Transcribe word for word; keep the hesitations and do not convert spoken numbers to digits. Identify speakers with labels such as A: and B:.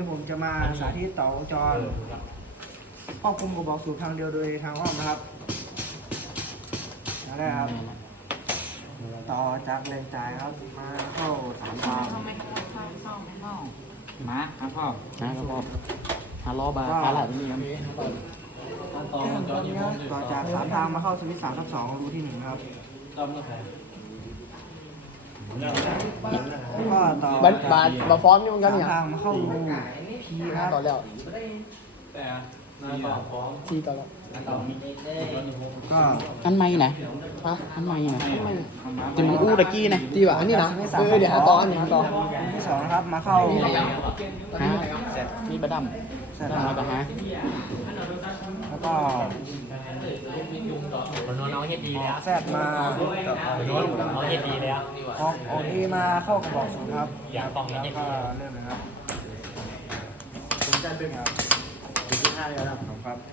A: ผมจะมาสาธิตต่อวงจรควบคุมกระบอกสูบทางเดียวโดยทางอ้อมนะครับนั่นแหละครับต่อจากแรงจ่ายครับมาเข้าสามทาง
B: เข้าไม่เข้าเข้าเข้าเข้ามาครับพ่อ
C: นะครับพ่อฮาล้อบาร์ฮาหลาดนี่ครับ
A: ต่อจากสามทางมาเข้าสวิตช์สามทับสองรูที่หนึ่งครับแล้วก็ต่อ
C: บัตรบาทบาฟอร์มนี่มันกัน
A: สาม
C: เนี่ย
A: ทางมาเข้ารูพีครับ
C: ต่อแล้วทีต่อแล้ว
A: ก็
C: อันไม่นะฮะอันไม่นะจิมันอู้ตะกี้นะ
D: ดีว่ะอันนี้นะเออเดี๋ยวหาต่ออันนี้หาต่อ
A: รูที่สองนะครับมาเข้า
C: ฮะนี่บะดัม
A: เสร็จ
C: ดัม
A: แล้
C: มาว กับฮะ
A: แล้วก็
E: คนโน้นเอาเฮ็ดดีแล้ว
A: แซดมา
E: คนโน้นเอาเฮ็ดดีแล้ว
A: ออกออกเอมาเข้ากระบอกสูงครับ
E: อยากต้องเฮ็ด
A: แล้ว
E: ดี
A: ก็เริ่มเลยครับ
E: ผมจะเป็นครับ
A: ครับ